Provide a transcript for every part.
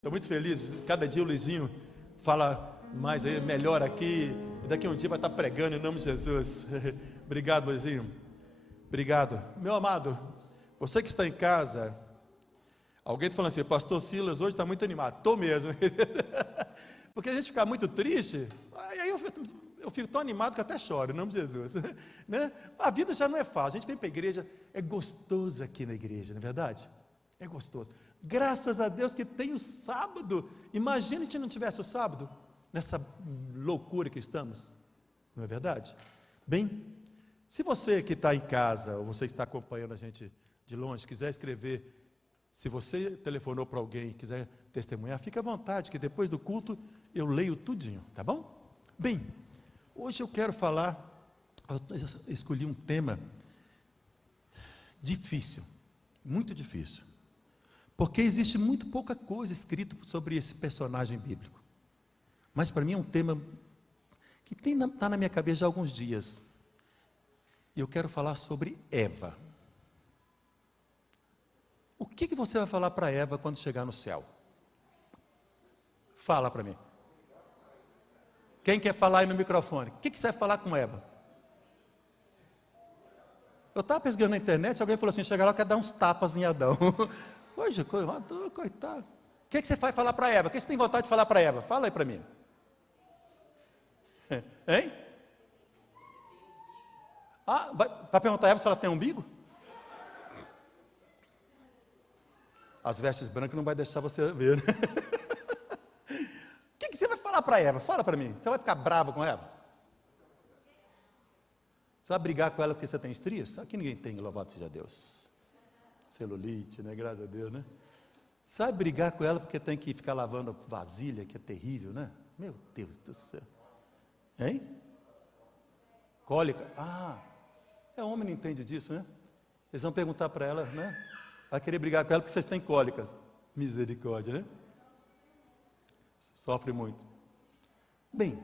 Estou muito feliz, cada dia o Luizinho fala mais aí, melhor aqui, e daqui a um dia vai estar pregando em nome de Jesus. Obrigado, Luizinho. Obrigado. Meu amado, você que está em casa, alguém está falando assim, pastor Silas hoje está muito animado. Estou mesmo. Porque a gente fica muito triste, aí eu fico tão animado que até choro, em nome de Jesus. Né? A vida já não é fácil, a gente vem para a igreja, é gostoso aqui na igreja, não é verdade? É gostoso. Graças a Deus que tem o sábado. Imagina se não tivesse o sábado, nessa loucura que estamos, não é verdade? Bem, se você que está em casa, ou você que está acompanhando a gente de longe, quiser escrever, se você telefonou para alguém e quiser testemunhar, fique à vontade, que depois do culto eu leio tudinho, tá bom? Bem, hoje eu quero falar, eu escolhi um tema difícil, muito difícil. Porque existe muito pouca coisa escrita sobre esse personagem bíblico. Mas para mim é um tema que está na minha cabeça já há alguns dias. E eu quero falar sobre Eva. O que você vai falar para Eva quando chegar no céu? Fala para mim. Quem quer falar aí no microfone? O que você vai falar com Eva? Eu estava pesquisando na internet, alguém falou assim, chega lá, quer dar uns tapas em Adão. Hoje, coitado. O que você vai falar para Eva? O que você tem vontade de falar para Eva? Fala aí para mim. Hein? Vai perguntar a Eva se ela tem umbigo? As vestes brancas não vai deixar você ver, né? O que você vai falar para Eva? Fala para mim. Você vai ficar bravo com ela? Você vai brigar com ela porque você tem estrias? Aqui ninguém tem, louvado seja Deus. Celulite, né? Graças a Deus, né? Sabe brigar com ela porque tem que ficar lavando vasilha, que é terrível, né? Meu Deus do céu. Hein? Cólica. Homem não entende disso, né? Eles vão perguntar para ela, né? Vai querer brigar com ela porque vocês têm cólica. Misericórdia, né? Sofre muito. Bem,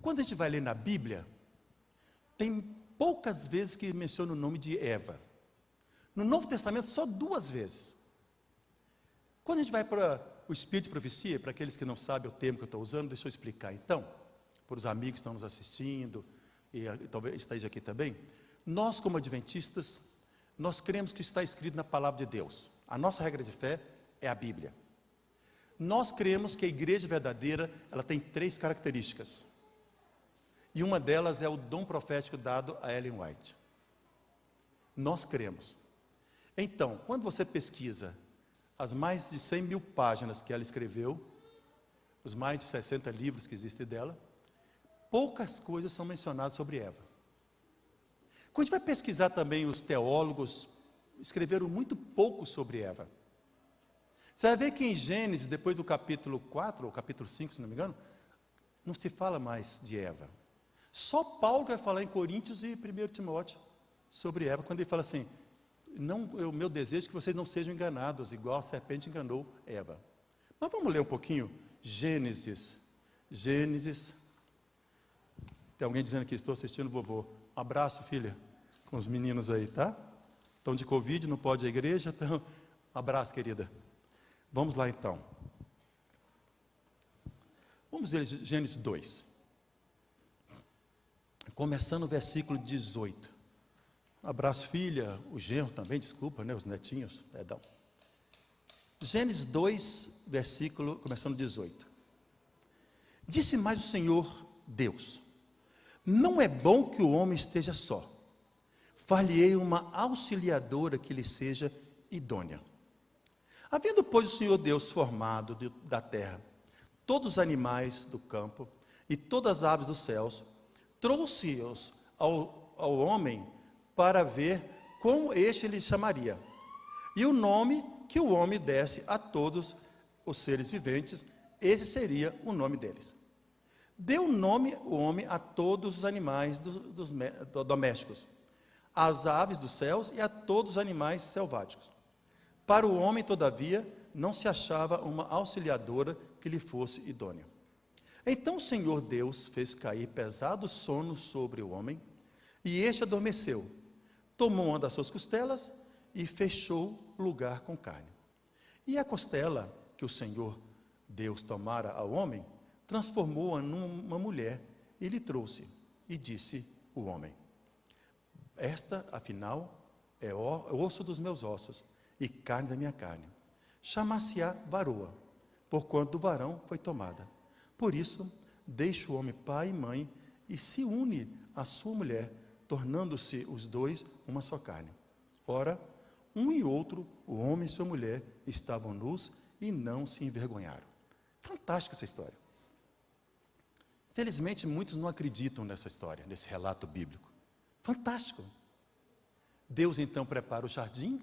quando a gente vai ler na Bíblia, tem poucas vezes que menciona o nome de Eva. No Novo Testamento, só 2 vezes. Quando a gente vai para o Espírito de Profecia, para aqueles que não sabem o termo que eu estou usando, deixa eu explicar então, para os amigos que estão nos assistindo, e talvez esteja aqui também. Nós, como adventistas, nós cremos que está escrito na Palavra de Deus. A nossa regra de fé é a Bíblia. Nós cremos que a igreja verdadeira, ela tem 3 características. E uma delas é o dom profético dado a Ellen White. Nós cremos. Então, quando você pesquisa as mais de 100 mil páginas que ela escreveu, os mais de 60 livros que existem dela, poucas coisas são mencionadas sobre Eva. Quando a gente vai pesquisar também, os teólogos escreveram muito pouco sobre Eva. Você vai ver que em Gênesis, depois do capítulo 4, ou capítulo 5, se não me engano, não se fala mais de Eva. Só Paulo vai falar em Coríntios e 1 Timóteo sobre Eva, quando ele fala assim, o meu desejo é que vocês não sejam enganados, igual a serpente enganou Eva. Mas vamos ler um pouquinho Gênesis. Tem alguém dizendo que estou assistindo vovô. Um abraço, filha, com os meninos aí, tá? Estão de Covid, não pode ir à igreja, então, um abraço, querida. Vamos lá então. Vamos ler Gênesis 2. Começando o versículo 18. Um abraço, filha, o genro também, desculpa, né, os netinhos, perdão. Gênesis 2, versículo, começando 18. Disse mais o Senhor Deus, não é bom que o homem esteja só. Far-lhe-ei uma auxiliadora que lhe seja idônea. Havendo, pois, o Senhor Deus formado da terra todos os animais do campo e todas as aves dos céus, trouxe-os ao homem para ver como este lhe chamaria. E o nome que o homem desse a todos os seres viventes, esse seria o nome deles. Deu nome o homem a todos os animais domésticos, às aves dos céus e a todos os animais selváticos. Para o homem, todavia, não se achava uma auxiliadora que lhe fosse idônea. Então o Senhor Deus fez cair pesado sono sobre o homem, e este adormeceu. Tomou uma das suas costelas e fechou o lugar com carne. E a costela que o Senhor Deus tomara ao homem, transformou-a numa mulher e lhe trouxe. E disse o homem: esta, afinal, é osso dos meus ossos e carne da minha carne. Chamar-se-á varoa, porquanto do varão foi tomada. Por isso, deixa o homem pai e mãe e se une à sua mulher, tornando-se os dois uma só carne. Ora, um e outro, o homem e sua mulher, estavam nus e não se envergonharam. Fantástica essa história. Felizmente, muitos não acreditam nessa história, nesse relato bíblico. Fantástico. Deus então prepara o jardim,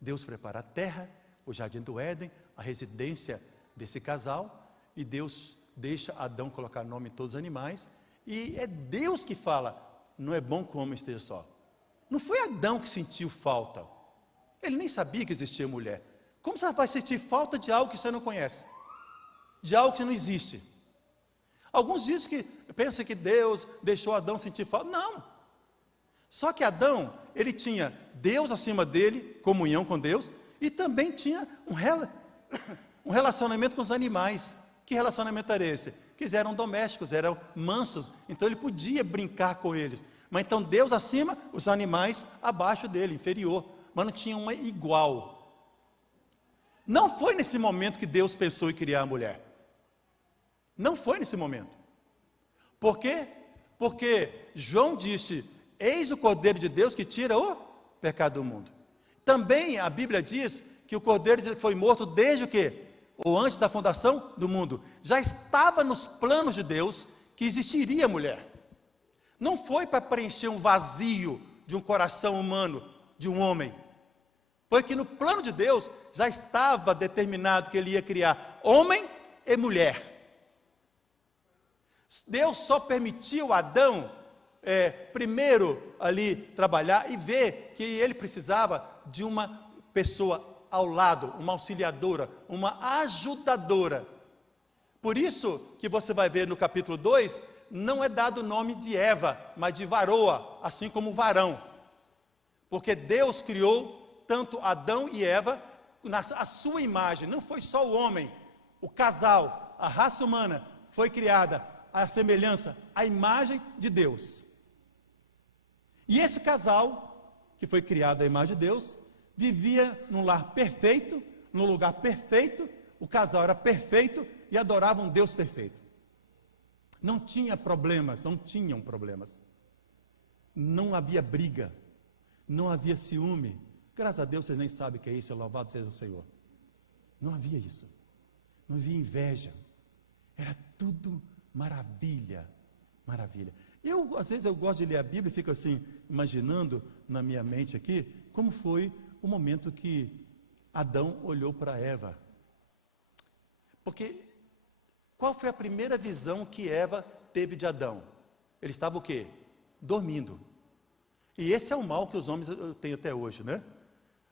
Deus prepara a terra, o jardim do Éden, a residência desse casal, e Deus deixa Adão colocar nome em todos os animais, e é Deus que fala: não é bom que o homem esteja só. Não foi Adão que sentiu falta, ele nem sabia que existia mulher. Como você vai sentir falta de algo que você não conhece? De algo que não existe? Alguns dizem que, pensam que Deus deixou Adão sentir falta. Não. Só que Adão, ele tinha Deus acima dele, comunhão com Deus, e também tinha um relacionamento com os animais. Que relacionamento era esse? Que eles eram domésticos, eram mansos, então ele podia brincar com eles. Mas então Deus acima, os animais abaixo dele, inferior, mas não tinha uma igual. Não foi nesse momento que Deus pensou em criar a mulher. Não foi nesse momento. Por quê? Porque João disse: eis o Cordeiro de Deus que tira o pecado do mundo. Também a Bíblia diz que o Cordeiro de Deus foi morto desde o quê? Ou antes da fundação do mundo. Já estava nos planos de Deus que existiria mulher. Não foi para preencher um vazio de um coração humano, de um homem. Foi que no plano de Deus já estava determinado que ele ia criar homem e mulher. Deus só permitiu a Adão primeiro ali trabalhar e ver que ele precisava de uma pessoa ao lado, uma auxiliadora, uma ajudadora. Por isso que você vai ver no capítulo 2, não é dado o nome de Eva, mas de varoa, assim como varão. Porque Deus criou tanto Adão e Eva na sua imagem, não foi só o homem, o casal, a raça humana foi criada à semelhança, à imagem de Deus. E esse casal, que foi criado à imagem de Deus, vivia num lar perfeito, num lugar perfeito, o casal era perfeito e adorava um Deus perfeito. Não tinha problemas, não tinham problemas. Não havia briga, não havia ciúme. Graças a Deus vocês nem sabem o que é isso, louvado seja o Senhor. Não havia isso, não havia inveja, era tudo maravilha, maravilha. Às vezes eu gosto de ler a Bíblia e fico assim, imaginando na minha mente aqui, como foi o momento que Adão olhou para Eva. Porque, qual foi a primeira visão que Eva teve de Adão? Ele estava o quê? Dormindo. E esse é o mal que os homens têm até hoje, né?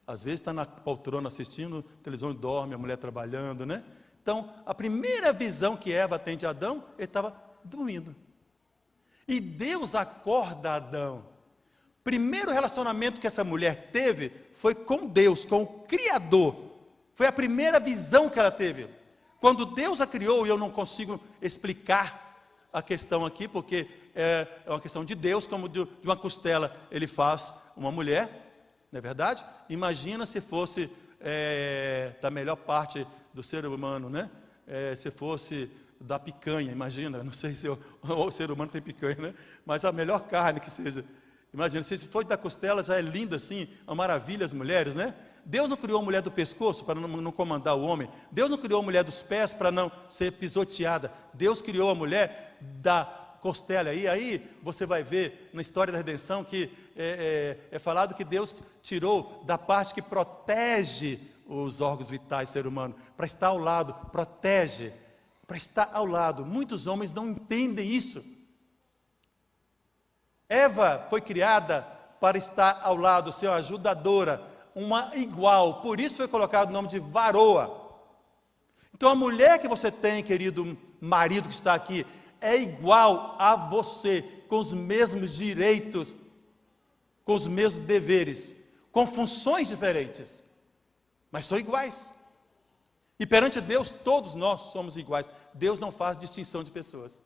Às vezes está na poltrona assistindo televisão e dorme, a mulher trabalhando, né? Então, a primeira visão que Eva tem de Adão, ele estava dormindo. E Deus acorda Adão. Primeiro relacionamento que essa mulher teve foi com Deus, com o Criador. Foi a primeira visão que ela teve. Quando Deus a criou, e eu não consigo explicar a questão aqui, porque é uma questão de Deus, como de uma costela ele faz uma mulher, não é verdade? Imagina se fosse da melhor parte do ser humano, né? Se fosse da picanha, imagina, não sei se o ser humano tem picanha, né? Mas a melhor carne que seja. Imagina, se for da costela, já é linda assim, uma maravilha as mulheres, né? Deus não criou a mulher do pescoço para não comandar o homem. Deus não criou a mulher dos pés para não ser pisoteada. Deus criou a mulher da costela. E aí você vai ver na história da redenção que é falado que Deus tirou da parte que protege os órgãos vitais do ser humano, para estar ao lado, protege, para estar ao lado. Muitos homens não entendem isso. Eva foi criada para estar ao lado, ser uma ajudadora, uma igual, por isso foi colocado o nome de varoa. Então a mulher que você tem, querido marido que está aqui, é igual a você, com os mesmos direitos, com os mesmos deveres, com funções diferentes, mas são iguais. E perante Deus, todos nós somos iguais. Deus não faz distinção de pessoas.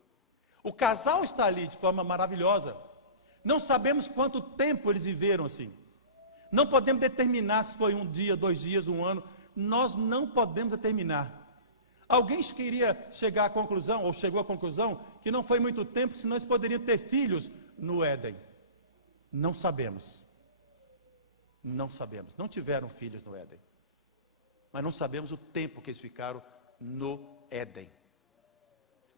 O casal está ali de forma maravilhosa. Não sabemos quanto tempo eles viveram assim. Não podemos determinar se foi um dia, 2 dias, 1 ano. Nós não podemos determinar. Alguém queria chegar à conclusão, ou chegou à conclusão, que não foi muito tempo, senão eles poderiam ter filhos no Éden. Não sabemos. Não sabemos. Não tiveram filhos no Éden. Mas não sabemos o tempo que eles ficaram no Éden.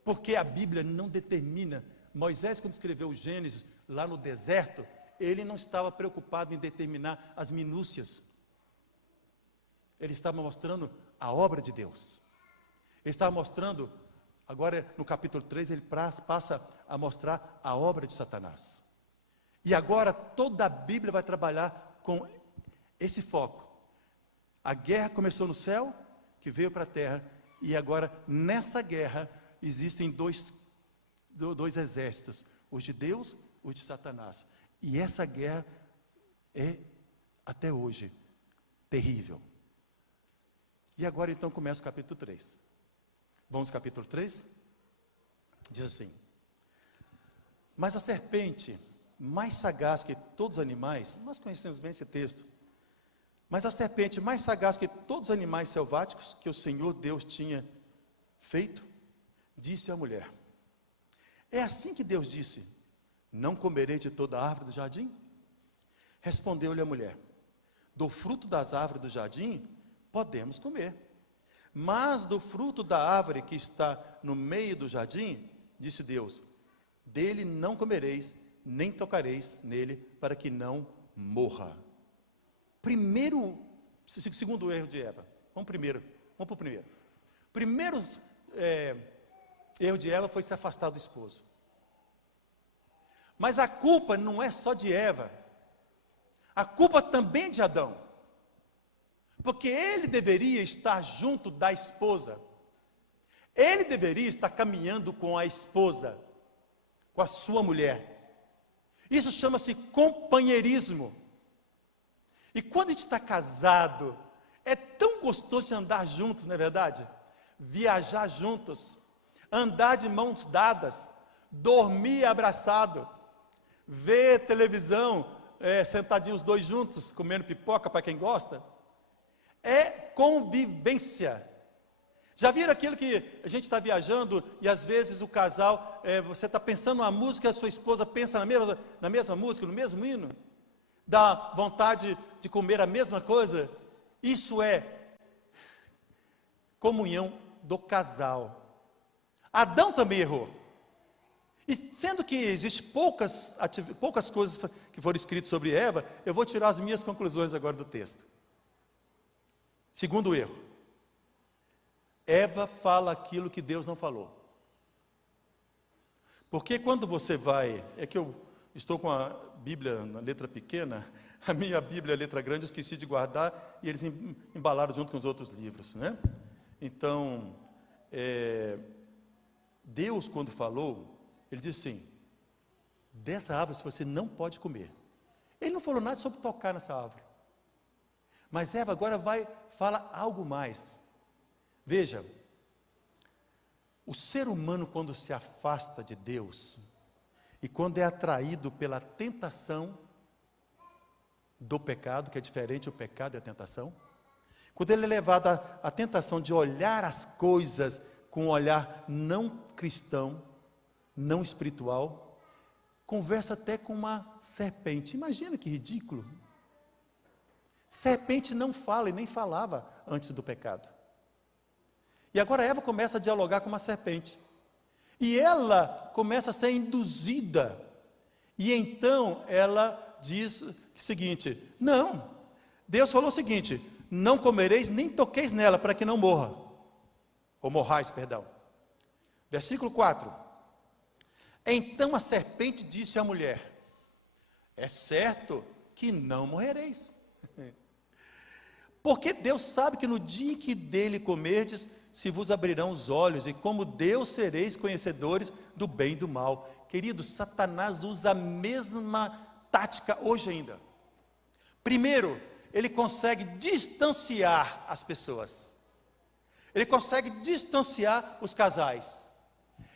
Porque a Bíblia não determina. Moisés, quando escreveu o Gênesis, lá no deserto, ele não estava preocupado em determinar as minúcias. Ele estava mostrando a obra de Deus. Ele estava mostrando, agora no capítulo 3, ele passa a mostrar a obra de Satanás. E agora toda a Bíblia vai trabalhar com esse foco. A guerra começou no céu, que veio para a terra, e agora nessa guerra existem dois exércitos, os de Deus, os de Satanás. E essa guerra é, até hoje, terrível. E agora então começa o capítulo 3. Vamos ao capítulo 3? Diz assim: mas a serpente, mais sagaz que todos os animais, nós conhecemos bem esse texto, mas a serpente mais sagaz que todos os animais selváticos que o Senhor Deus tinha feito, disse à mulher: é assim que Deus disse, não comerei de toda a árvore do jardim? Respondeu-lhe a mulher: do fruto das árvores do jardim podemos comer, mas do fruto da árvore que está no meio do jardim, disse Deus, dele não comereis, nem tocareis nele, para que não morra. Segundo erro de Eva. Vamos para o primeiro. Primeiro erro de Eva foi se afastar do esposo. Mas a culpa não é só de Eva. A culpa também é de Adão. Porque ele deveria estar junto da esposa. Ele deveria estar caminhando com a esposa, com a sua mulher. Isso chama-se companheirismo. E quando a gente está casado, é tão gostoso de andar juntos, não é verdade? Viajar juntos, andar de mãos dadas, dormir abraçado, ver televisão, sentadinhos os dois juntos, comendo pipoca para quem gosta. É convivência. Já viram aquilo que a gente está viajando e às vezes o casal, você está pensando uma música, a sua esposa pensa na mesma música, no mesmo hino? Dá vontade de comer a mesma coisa? Isso é comunhão do casal. Adão também errou. E sendo que existem poucas coisas que foram escritas sobre Eva, eu vou tirar as minhas conclusões agora do texto. Segundo erro, Eva fala aquilo que Deus não falou. Porque quando você vai, é que eu estou com a Bíblia na letra pequena, a minha Bíblia é letra grande, eu esqueci de guardar, e eles embalaram junto com os outros livros, né? Então, Deus quando falou, Ele disse assim, dessa árvore você não pode comer. Ele não falou nada sobre tocar nessa árvore. Mas Eva agora fala algo mais. Veja, o ser humano quando se afasta de Deus, e quando é atraído pela tentação do pecado, que é diferente o pecado e a tentação, quando ele é levado à tentação de olhar as coisas com um olhar não cristão, não espiritual, conversa até com uma serpente. Imagina que ridículo. Serpente não fala e nem falava antes do pecado. E agora Eva começa a dialogar com uma serpente. E ela começa a ser induzida. E então ela diz o seguinte, não, Deus falou o seguinte, não comereis nem toqueis nela para que não morra. Ou morrais, perdão. Versículo 4. Então a serpente disse à mulher, é certo que não morrereis. Porque Deus sabe que no dia em que dele comerdes, se vos abrirão os olhos, e como Deus sereis conhecedores do bem e do mal. Querido, Satanás usa a mesma tática hoje ainda. Primeiro, ele consegue distanciar as pessoas. Ele consegue distanciar os casais.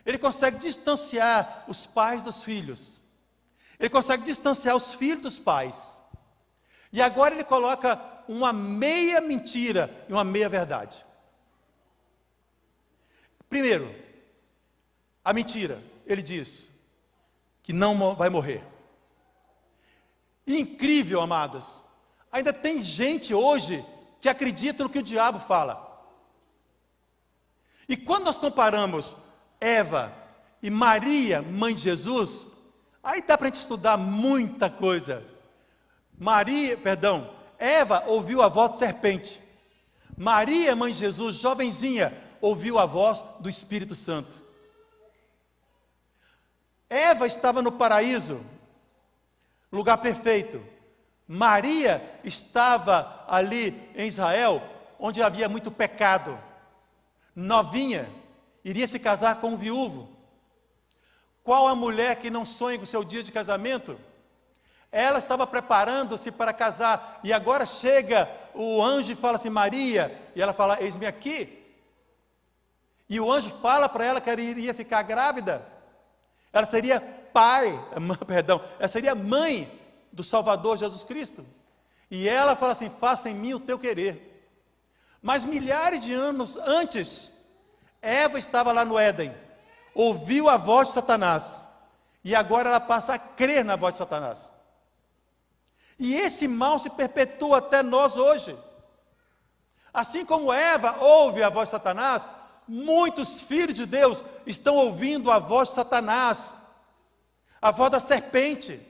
Ele consegue distanciar os pais dos filhos. Ele consegue distanciar os filhos dos pais. E agora ele coloca uma meia mentira e uma meia verdade. Primeiro, a mentira. Ele diz que não vai morrer. Incrível, amados. Ainda tem gente hoje que acredita no que o diabo fala. E quando nós comparamos Eva e Maria, mãe de Jesus, aí dá para a gente estudar muita coisa. Eva ouviu a voz de serpente. Maria, mãe de Jesus, jovenzinha, ouviu a voz do Espírito Santo. Eva estava no paraíso, lugar perfeito. Maria estava ali em Israel, onde havia muito pecado. Novinha, iria se casar com um viúvo. Qual a mulher que não sonha com o seu dia de casamento? Ela estava preparando-se para casar, e agora chega o anjo e fala assim, Maria, e ela fala, eis-me aqui. E o anjo fala para ela que ela iria ficar grávida. Ela seria ela seria mãe do Salvador Jesus Cristo. E ela fala assim, faça em mim o teu querer. Mas milhares de anos antes, Eva estava lá no Éden, ouviu a voz de Satanás, e agora ela passa a crer na voz de Satanás. E esse mal se perpetua até nós hoje. Assim como Eva ouve a voz de Satanás, muitos filhos de Deus estão ouvindo a voz de Satanás, a voz da serpente,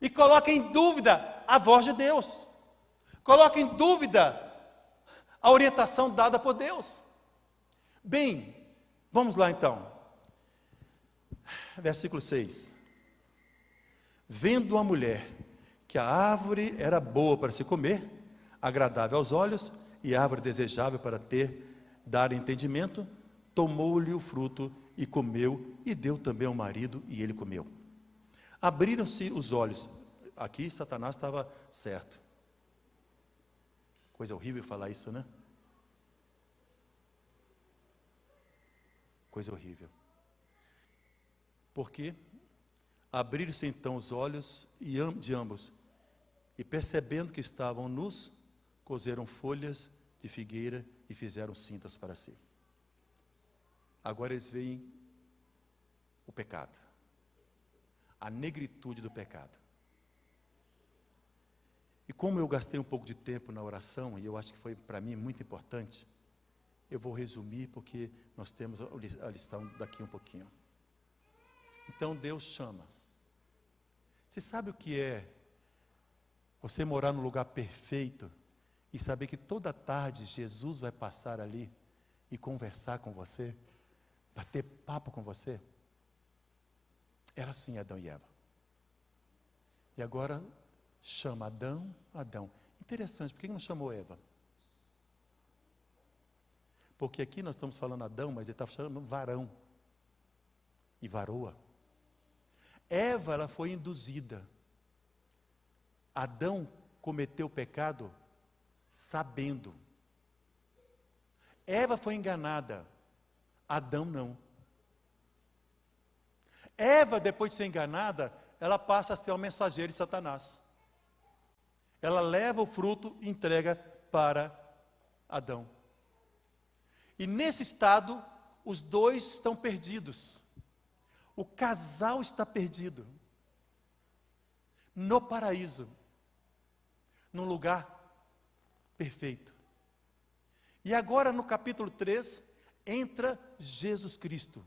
e coloca em dúvida a voz de Deus, coloca em dúvida a orientação dada por Deus. Bem, vamos lá então, versículo 6, vendo a mulher que a árvore era boa para se comer, agradável aos olhos, e árvore desejável para dar entendimento, tomou-lhe o fruto e comeu, e deu também ao marido, e ele comeu. Abriram-se os olhos. Aqui Satanás estava certo. Coisa horrível falar isso, né? Coisa horrível. Porque abriram-se então os olhos de ambos, e percebendo que estavam nus, coseram folhas de figueira e fizeram cintas para si. Agora eles veem o pecado, a negritude do pecado. E como eu gastei um pouco de tempo na oração, e eu acho que foi para mim muito importante, eu vou resumir porque nós temos a lição daqui um pouquinho. Então Deus chama. Você sabe o que é você morar num lugar perfeito e saber que toda tarde Jesus vai passar ali e conversar com você, bater papo com você? Era assim Adão e Eva. E agora chama Adão. Interessante, por que não chamou Eva? Porque aqui nós estamos falando Adão, mas ele está chamando varão e varoa. Eva, ela foi induzida. Adão cometeu o pecado sabendo. Eva foi enganada, Adão não. Eva, depois de ser enganada, ela passa a ser o mensageiro de Satanás. Ela leva o fruto e entrega para Adão. E nesse estado, os dois estão perdidos. O casal está perdido. No paraíso. Num lugar perfeito. E agora no capítulo 3, entra Jesus Cristo.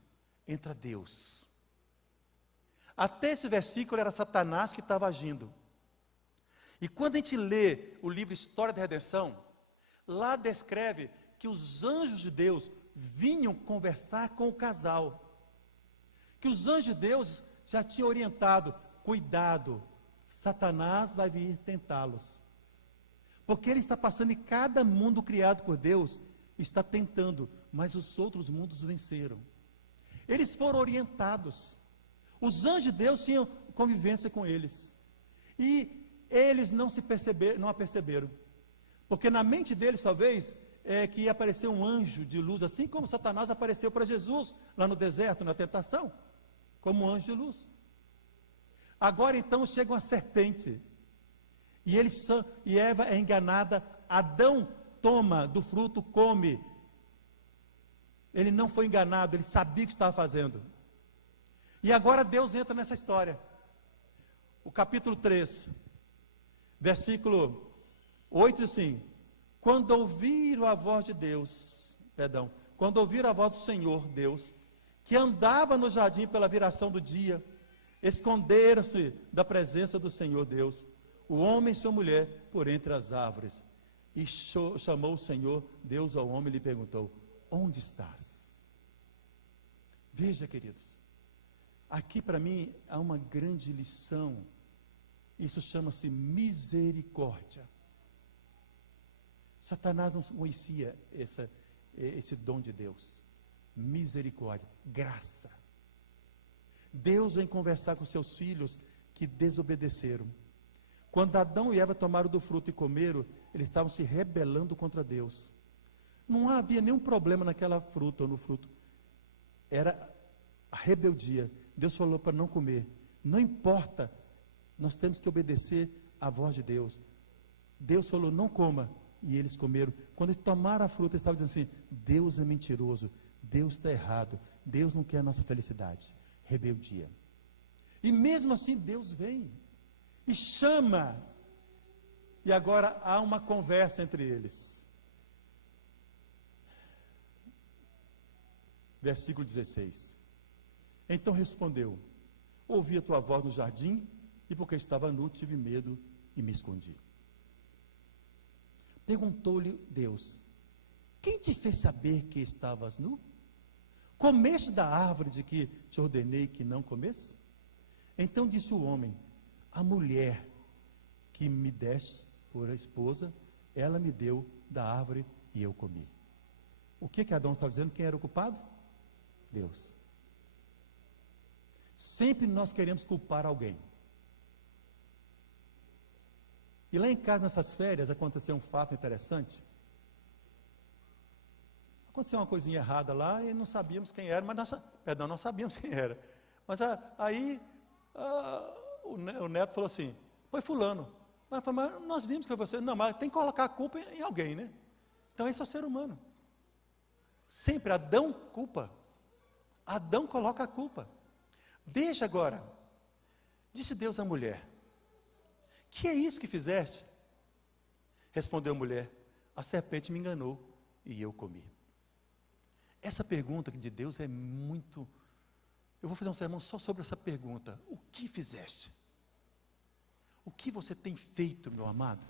Entra Deus. Até esse versículo era Satanás que estava agindo. E quando a gente lê o livro História da Redenção, lá descreve que os anjos de Deus vinham conversar com o casal. Que os anjos de Deus já tinham orientado, cuidado, Satanás vai vir tentá-los. Porque ele está passando em cada mundo criado por Deus, está tentando, mas os outros mundos venceram. Eles foram orientados. Os anjos de Deus tinham convivência com eles. E eles não a perceberam. Porque na mente deles, talvez, que ia aparecer um anjo de luz, assim como Satanás apareceu para Jesus lá no deserto, na tentação, como um anjo de luz. Agora então chega uma serpente, e Eva é enganada, Adão toma do fruto, come. Ele não foi enganado, ele sabia o que estava fazendo. E agora Deus entra nessa história. O capítulo 3, versículo 8 diz assim: quando ouviram a voz de Deus, quando ouviram a voz do Senhor Deus, que andava no jardim pela viração do dia, esconderam-se da presença do Senhor Deus, o homem e sua mulher, por entre as árvores. E chamou o Senhor Deus ao homem e lhe perguntou: onde estás? Veja, queridos, aqui para mim há uma grande lição. Isso chama-se misericórdia. Satanás não conhecia esse dom de Deus. Misericórdia, graça. Deus vem conversar com seus filhos que desobedeceram. Quando Adão e Eva tomaram do fruto e comeram, eles estavam se rebelando contra Deus. Não havia nenhum problema naquela fruta ou no fruto. Era a rebeldia. Deus falou para não comer. Não importa, nós temos que obedecer à voz de Deus. Deus falou: não coma. E eles comeram. Quando eles tomaram a fruta, eles estavam dizendo assim: Deus é mentiroso, Deus está errado, Deus não quer a nossa felicidade. Rebeldia. E mesmo assim Deus vem e chama. E agora há uma conversa entre eles. Versículo 16. Então respondeu: ouvi a tua voz no jardim, e porque estava nu, tive medo e me escondi. Perguntou-lhe Deus: quem te fez saber que estavas nu? Comeste da árvore de que te ordenei que não comesse? Então disse o homem: a mulher que me deste por esposa, ela me deu da árvore e eu comi. O que Adão estava dizendo? Quem era o culpado? Deus. Sempre nós queremos culpar alguém. E lá em casa, nessas férias, aconteceu um fato interessante. Aconteceu uma coisinha errada lá e não sabíamos quem era, mas nós sabíamos quem era. Mas aí o neto falou assim: foi fulano. Mas nós vimos que foi você. Não, mas tem que colocar a culpa em alguém, né? Então esse é o ser humano. Sempre Adão culpa. Adão coloca a culpa. Veja agora, disse Deus à mulher: que é isso que fizeste? Respondeu a mulher: a serpente me enganou e eu comi. Essa pergunta de Deus é muito... Eu vou fazer um sermão só sobre essa pergunta. O que fizeste? O que você tem feito, meu amado?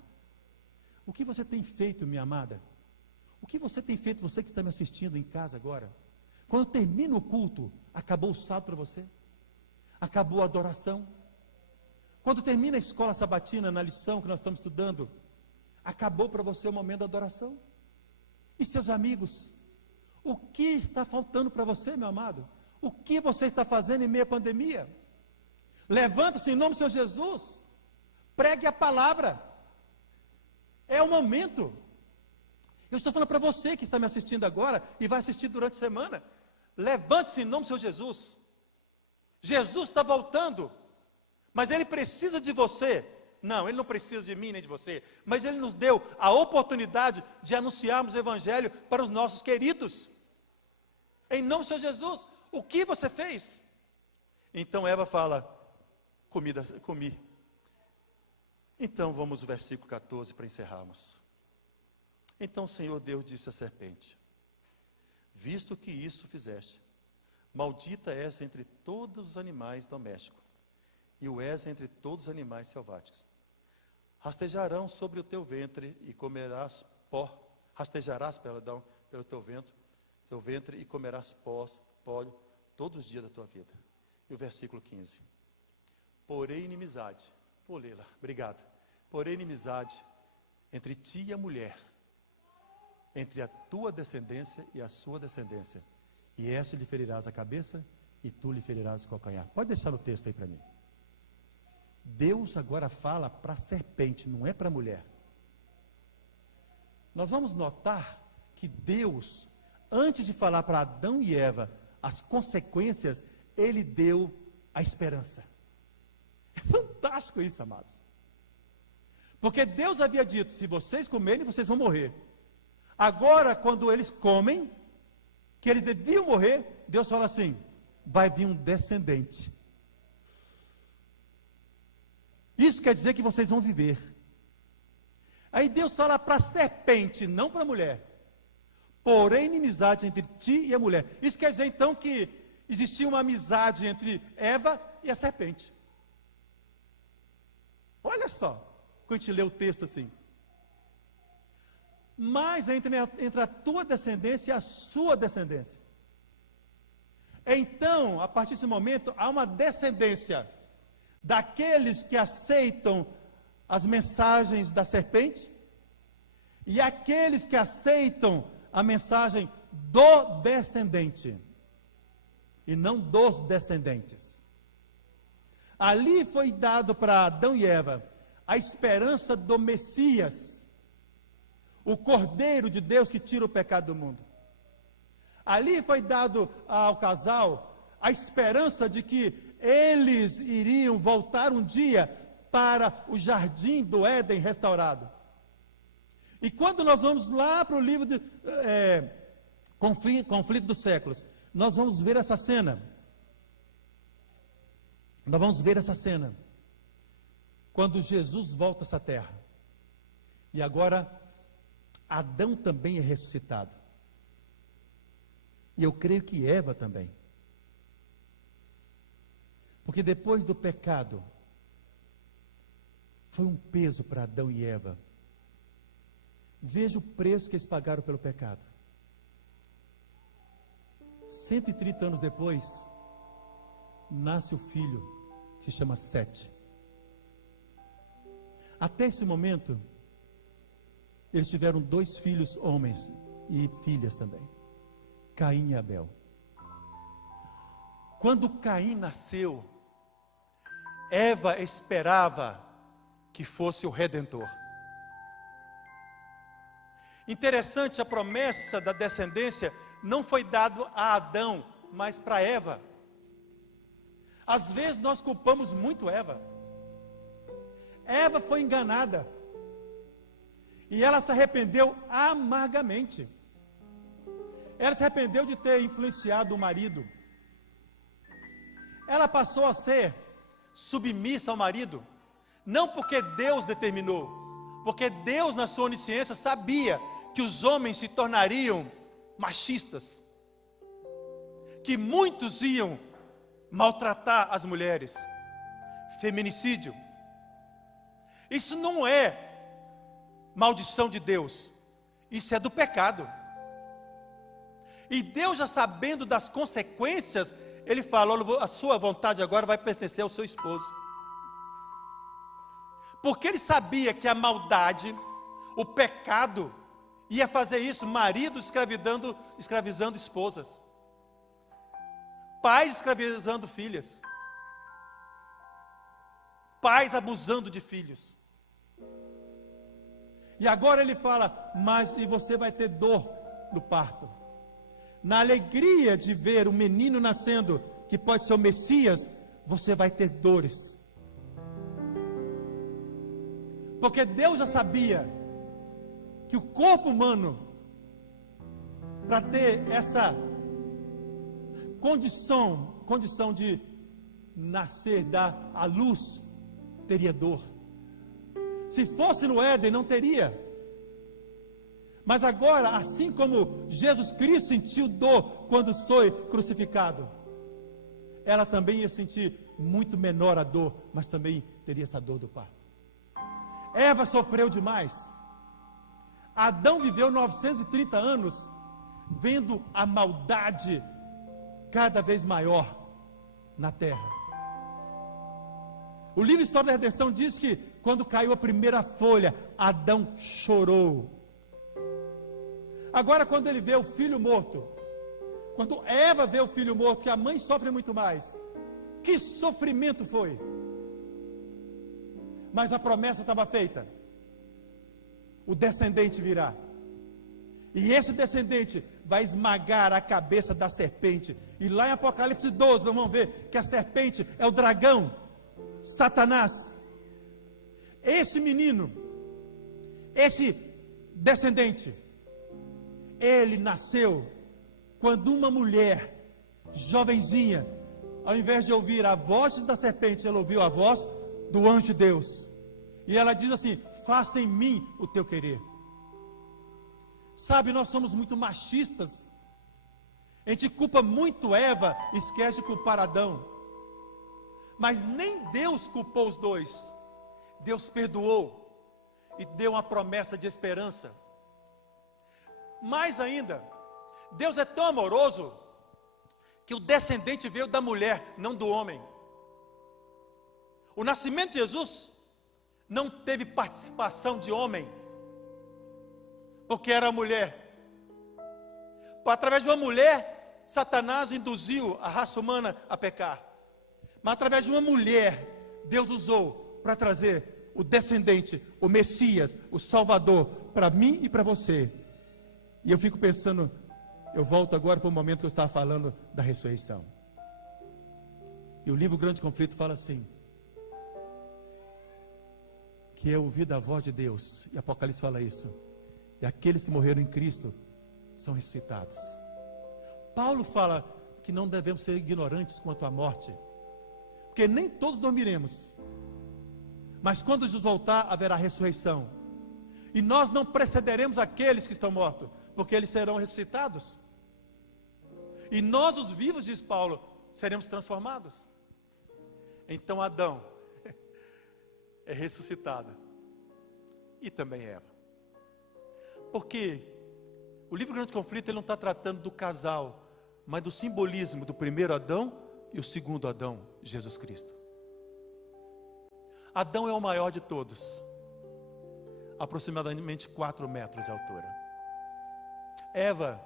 O que você tem feito, minha amada? O que você tem feito, você que está me assistindo em casa agora? Quando termina o culto, acabou o sábado para você? Acabou a adoração? Quando termina a escola sabatina, na lição que nós estamos estudando, acabou para você o momento da adoração? E seus amigos? O que está faltando para você, meu amado? O que você está fazendo em meio à pandemia? Levanta-se em nome do Senhor Jesus, pregue a palavra. É o momento. Eu estou falando para você que está me assistindo agora e vai assistir durante a semana. Levante-se em nome do Senhor Jesus. Jesus está voltando, mas Ele precisa de você. Não, Ele não precisa de mim nem de você, mas Ele nos deu a oportunidade de anunciarmos o Evangelho para os nossos queridos. Em nome do Senhor Jesus, o que você fez? Então Eva fala: comi. Então vamos ao versículo 14 para encerrarmos. Então o Senhor Deus disse à serpente: visto que isso fizeste, maldita és entre todos os animais domésticos, e o és entre todos os animais selváticos. Rastejarão sobre o teu ventre e comerás pó. Rastejarás, pelo teu ventre e comerás pó todos os dias da tua vida. E o versículo 15. Porém inimizade, vou ler lá, obrigado. Porém inimizade entre ti e a mulher, entre a tua descendência e a sua descendência, e esta lhe ferirás a cabeça e tu lhe ferirás o calcanhar. Pode deixar o texto aí para mim. Deus agora fala para a serpente, não é para a mulher. Nós vamos notar que Deus, antes de falar para Adão e Eva as consequências, Ele deu a esperança. É fantástico isso, amados. Porque Deus havia dito, se vocês comerem, vocês vão morrer. Agora, quando eles comem, que eles deviam morrer, Deus fala assim, vai vir um descendente. Isso quer dizer que vocês vão viver. Aí Deus fala para a serpente, não para a mulher. Porém, inimizade entre ti e a mulher. Isso quer dizer então que existia uma amizade entre Eva e a serpente. Olha só, quando a gente lê o texto assim. Mas entre a tua descendência e a sua descendência. Então, a partir desse momento, há uma descendência daqueles que aceitam as mensagens da serpente e aqueles que aceitam a mensagem do descendente e não dos descendentes. Ali foi dado para Adão e Eva a esperança do Messias, o Cordeiro de Deus que tira o pecado do mundo. Ali foi dado ao casal a esperança de que eles iriam voltar um dia para o jardim do Éden restaurado. E quando nós vamos lá para o livro de Conflito dos Séculos, nós vamos ver essa cena. Nós vamos ver essa cena. Quando Jesus volta a essa terra. E agora, Adão também é ressuscitado. E eu creio que Eva também. Porque depois do pecado, foi um peso para Adão e Eva. Veja o preço que eles pagaram pelo pecado. 130 anos depois, nasce o filho, que se chama Sete. Até esse momento, eles tiveram 2 filhos homens e filhas também, Caim e Abel. Quando Caim nasceu, Eva esperava que fosse o Redentor. Interessante, a promessa da descendência não foi dada a Adão, mas para Eva. Às vezes nós culpamos muito Eva. Eva foi enganada. E ela se arrependeu amargamente. Ela se arrependeu de ter influenciado o marido. Ela passou a ser submissa ao marido, não porque Deus determinou, porque Deus, na sua onisciência, sabia que os homens se tornariam machistas, que muitos iam maltratar as mulheres, feminicídio. Isso não é maldição de Deus, isso é do pecado. E Deus, já sabendo das consequências, Ele fala, olha, a sua vontade agora vai pertencer ao seu esposo. Porque Ele sabia que a maldade, o pecado, ia fazer isso, maridos escravizando esposas, pais escravizando filhas, pais abusando de filhos. E agora Ele fala, mas e você vai ter dor no parto. Na alegria de ver o menino nascendo, que pode ser o Messias, você vai ter dores. Porque Deus já sabia que o corpo humano, para ter essa condição de nascer, dar à luz, teria dor. Se fosse no Éden, não teria. Mas agora, assim como Jesus Cristo sentiu dor quando foi crucificado, ela também ia sentir muito menor a dor, mas também teria essa dor do parto. Eva sofreu demais. Adão viveu 930 anos, vendo a maldade cada vez maior na terra. O livro História da Redenção diz que quando caiu a primeira folha, Adão chorou. Agora, quando ele vê o filho morto, quando Eva vê o filho morto, que a mãe sofre muito mais, que sofrimento foi? Mas a promessa estava feita, o descendente virá. E esse descendente vai esmagar a cabeça da serpente. E lá em Apocalipse 12, nós vamos ver que a serpente é o dragão, Satanás. Esse menino, esse descendente, ele nasceu quando uma mulher, jovenzinha, ao invés de ouvir a voz da serpente, ela ouviu a voz do anjo de Deus. E ela diz assim: faça em mim o teu querer. Sabe, nós somos muito machistas. A gente culpa muito Eva e esquece de culpar Adão. Mas nem Deus culpou os dois. Deus perdoou e deu uma promessa de esperança. Mais ainda, Deus é tão amoroso que o descendente veio da mulher, não do homem. O nascimento de Jesus não teve participação de homem, porque era mulher. Através de uma mulher, Satanás induziu a raça humana a pecar. Mas através de uma mulher, Deus usou para trazer o descendente, o Messias, o Salvador, para mim e para você. E eu fico pensando, eu volto agora para o momento que eu estava falando da ressurreição. E o livro Grande Conflito fala assim: que é ouvida a voz de Deus, e Apocalipse fala isso, e aqueles que morreram em Cristo são ressuscitados. Paulo fala que não devemos ser ignorantes quanto à morte, porque nem todos dormiremos, mas quando Jesus voltar, haverá ressurreição, e nós não precederemos aqueles que estão mortos, porque eles serão ressuscitados, e nós os vivos, diz Paulo, seremos transformados. Então Adão é ressuscitado, e também Eva, porque o livro Grande Conflito ele não está tratando do casal, mas do simbolismo do primeiro Adão e o segundo Adão, Jesus Cristo. Adão é o maior de todos, aproximadamente 4 metros de altura. Eva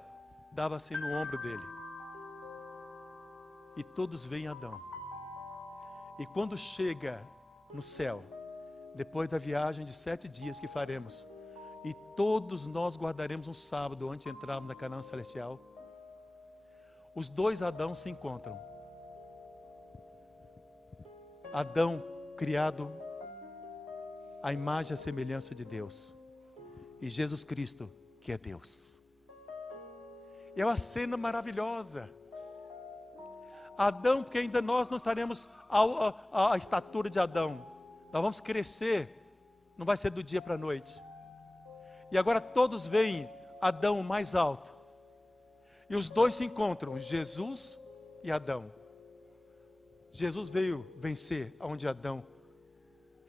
dava assim no ombro dele, e todos veem Adão. E quando chega no céu, depois da viagem de 7 dias que faremos, e todos nós guardaremos um sábado antes de entrarmos na Canaã Celestial, os dois Adão se encontram. Adão criado à imagem e à semelhança de Deus, e Jesus Cristo que é Deus. E é uma cena maravilhosa. Adão, porque ainda nós não estaremos à estatura de Adão, nós vamos crescer, não vai ser do dia para a noite. E agora todos veem Adão mais alto, e os dois se encontram, Jesus e Adão. Jesus veio vencer onde Adão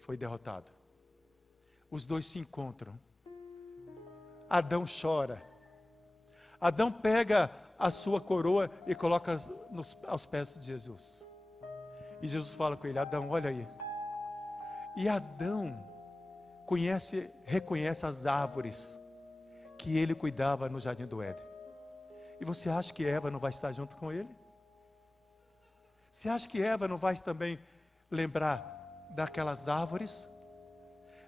foi derrotado. Os dois se encontram. Adão chora. Adão pega a sua coroa e coloca aos pés de Jesus. E Jesus fala com ele: Adão, olha aí. E Adão reconhece as árvores que ele cuidava no jardim do Éden. E você acha que Eva não vai estar junto com ele? Você acha que Eva não vai também lembrar daquelas árvores?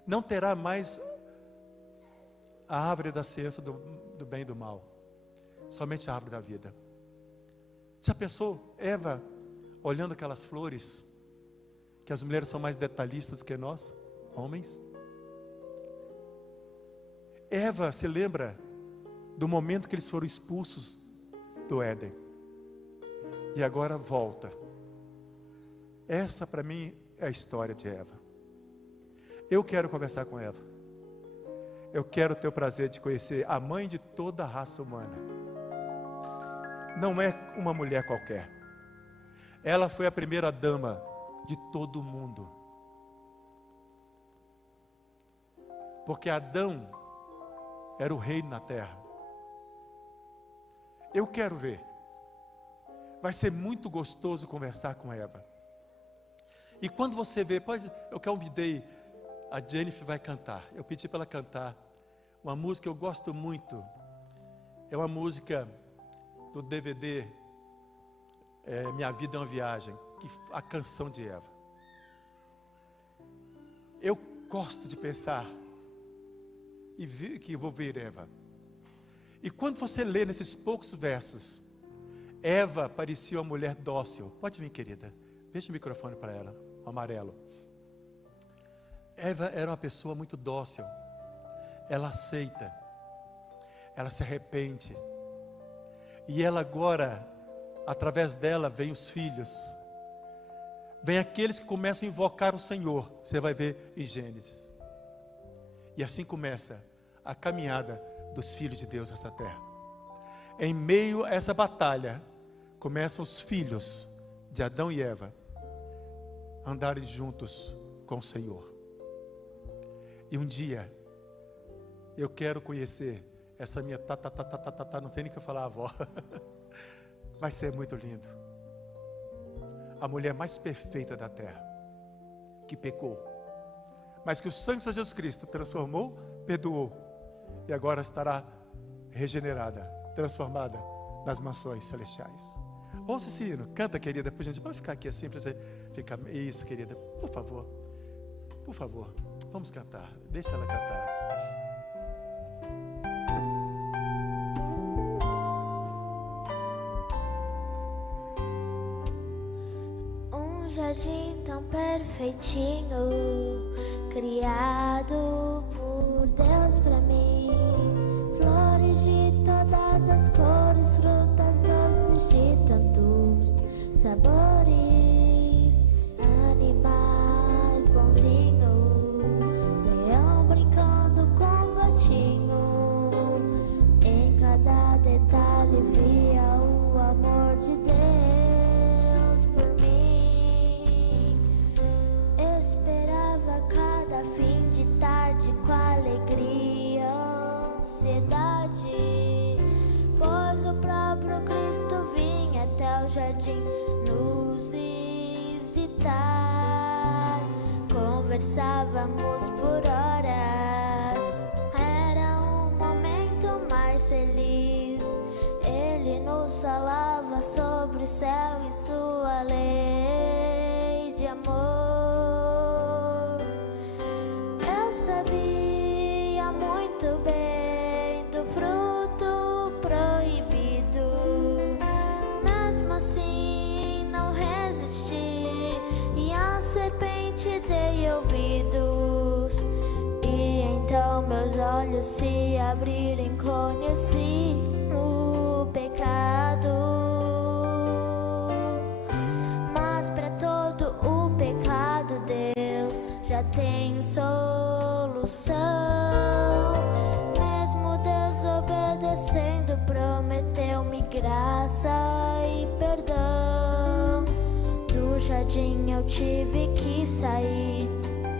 Não terá mais a árvore da ciência do bem e do mal, somente a árvore da vida. Já pensou Eva olhando aquelas flores, que as mulheres são mais detalhistas que nós, homens? Eva se lembra do momento que eles foram expulsos do Éden, e agora volta. Essa para mim é a história de Eva. Eu quero conversar com Eva. Eu quero ter o prazer de conhecer a mãe de toda a raça humana. Não é uma mulher qualquer. Ela foi a primeira dama de todo o mundo. Porque Adão era o rei na terra. Eu quero ver. Vai ser muito gostoso conversar com Eva. E quando você vê, eu convidei, a Jennifer vai cantar. Eu pedi para ela cantar uma música que eu gosto muito. É uma música do DVD Minha Vida é uma Viagem, a canção de Eva. Eu gosto de pensar e ver que eu vou ver Eva. E quando você lê nesses poucos versos, Eva parecia uma mulher dócil. Pode vir, querida. Deixa o microfone para ela, o amarelo. Eva era uma pessoa muito dócil. Ela aceita. Ela se arrepende. E ela agora, através dela, vem os filhos. Vem aqueles que começam a invocar o Senhor. Você vai ver em Gênesis. E assim começa a caminhada dos filhos de Deus nessa terra. Em meio a essa batalha, começam os filhos de Adão e Eva a andarem juntos com o Senhor. E um dia, eu quero conhecer essa minha não tem nem que eu falar avó. Vai ser muito lindo. A mulher mais perfeita da terra, que pecou, mas que o sangue de Jesus Cristo transformou, perdoou, e agora estará regenerada, transformada nas mansões celestiais. Ouça esse hino, canta, querida, por gente, pode ficar aqui assim, para você ficar, isso, querida, por favor, vamos cantar, deixa ela cantar. Um jardim tão perfeitinho, criado por Deus pra mim. Flores de todas as cores, frutas doces de tantos sabores. Animais bonzinhos, leão brincando com gatinho. Em cada detalhe via o amor de Deus por mim. Esperava cada fim de tarde com alegria, ansiedade, pois o próprio Cristo vinha até o jardim nos visitar. Conversávamos por horas, era um momento mais feliz. Ele nos falava sobre o céu e sua lei de amor. Eu sabia muito bem do fruto proibido, mesmo assim não resisti, e a serpente dei ouvidos. E então meus olhos se abriram e conheci o pecado. Mas para todo o pecado Deus já tem solução. Mesmo desobedecendo, prometeu-me graça e perdão. Do jardim eu tive que sair,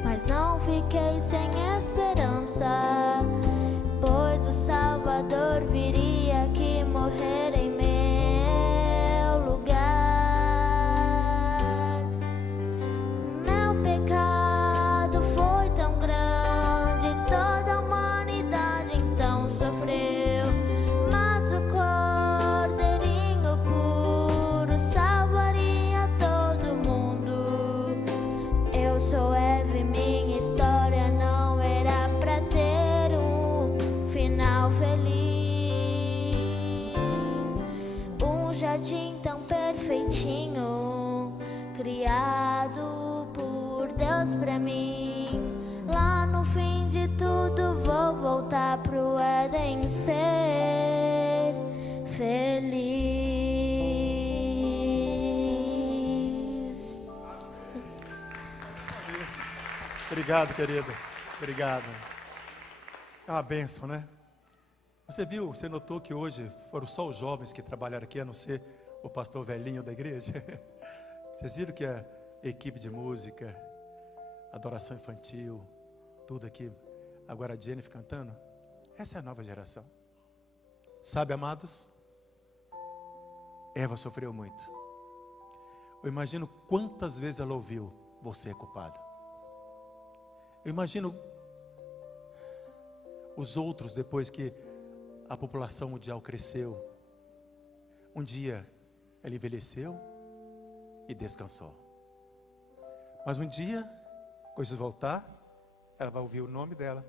mas não fiquei sem esperança, pois o Salvador viria aqui morrer em meu lugar. Meu pecado foi tão grande, toda a humanidade então sofreu, mas o Cordeirinho puro salvaria todo mundo. Eu sou Eva e minha história não era pra ter um final feliz. Um jardim tão perfeitinho, criado por Deus pra mim. Lá no fim de tudo vou voltar pro Éden ser feliz. Obrigado, querida. Obrigado. É uma bênção, né? Você viu, você notou que hoje foram só os jovens que trabalharam aqui, a não ser o pastor velhinho da igreja? Vocês viram que a equipe de música, adoração infantil, tudo aqui, agora a Jennifer cantando? Essa é a nova geração. Sabe, amados? Eva sofreu muito. Eu imagino quantas vezes ela ouviu: você é culpado. Eu imagino os outros, depois que a população mundial cresceu, um dia ela envelheceu e descansou. Mas um dia, quando voltar, ela vai ouvir o nome dela,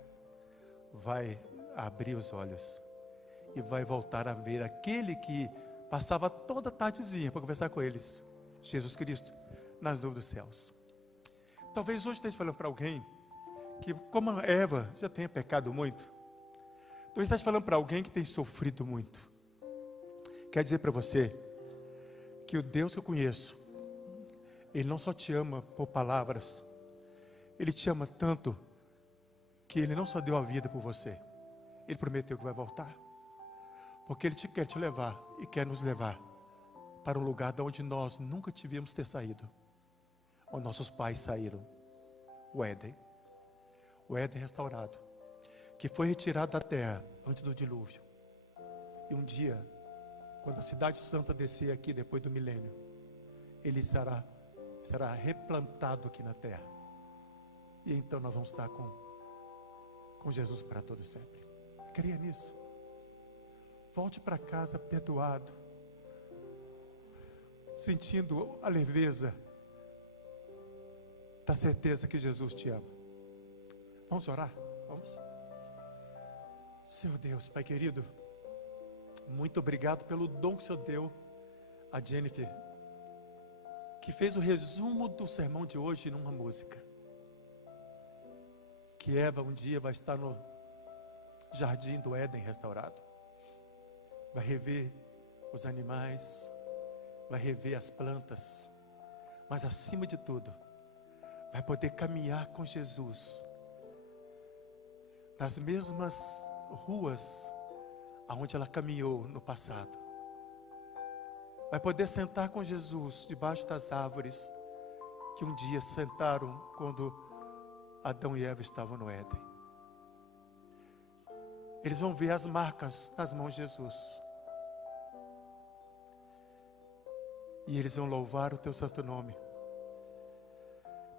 vai abrir os olhos e vai voltar a ver aquele que passava toda tardezinha para conversar com eles, Jesus Cristo, nas nuvens dos céus. Talvez hoje esteja falando para alguém que, como a Eva já tenha pecado muito, talvez esteja falando para alguém que tem sofrido muito. Quer dizer para você que o Deus que eu conheço, Ele não só te ama por palavras, Ele te ama tanto que Ele não só deu a vida por você, Ele prometeu que vai voltar, porque Ele quer te levar e quer nos levar para um lugar de onde nós nunca devíamos ter saído, onde nossos pais saíram, o Éden restaurado, que foi retirado da terra antes do dilúvio, e um dia, quando a cidade santa descer aqui depois do milênio, ele será replantado aqui na terra, e então nós vamos estar com Jesus para todo sempre. Creia nisso. Volte para casa perdoado, sentindo a leveza da certeza que Jesus te ama. Vamos orar? Vamos? Senhor Deus, Pai querido, muito obrigado pelo dom que o Senhor deu a Jennifer, que fez o resumo do sermão de hoje numa música. Que Eva um dia vai estar no jardim do Éden restaurado, vai rever os animais, vai rever as plantas, mas acima de tudo, vai poder caminhar com Jesus nas mesmas ruas aonde ela caminhou no passado. Vai poder sentar com Jesus debaixo das árvores que um dia sentaram quando Adão e Eva estavam no Éden. Eles vão ver as marcas nas mãos de Jesus. E eles vão louvar o teu santo nome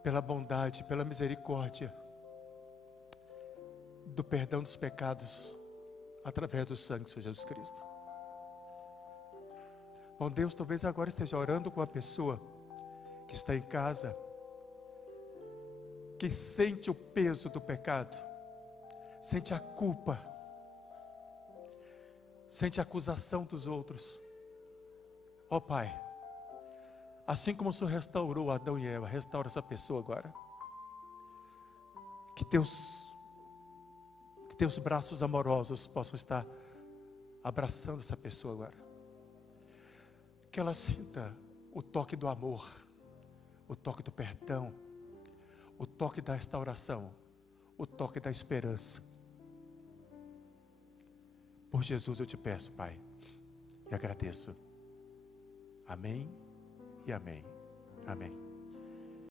pela bondade, pela misericórdia, do perdão dos pecados através do sangue de Jesus Cristo. Bom Deus, talvez agora esteja orando com uma pessoa que está em casa, que sente o peso do pecado, sente a culpa, sente a acusação dos outros. Ó Pai, assim como o Senhor restaurou Adão e Eva, restaura essa pessoa agora. Que teus braços amorosos possam estar abraçando essa pessoa agora. Que ela sinta o toque do amor, o toque do perdão, o toque da restauração, o toque da esperança. Por Jesus eu te peço, Pai, e agradeço. Amém e amém. Amém.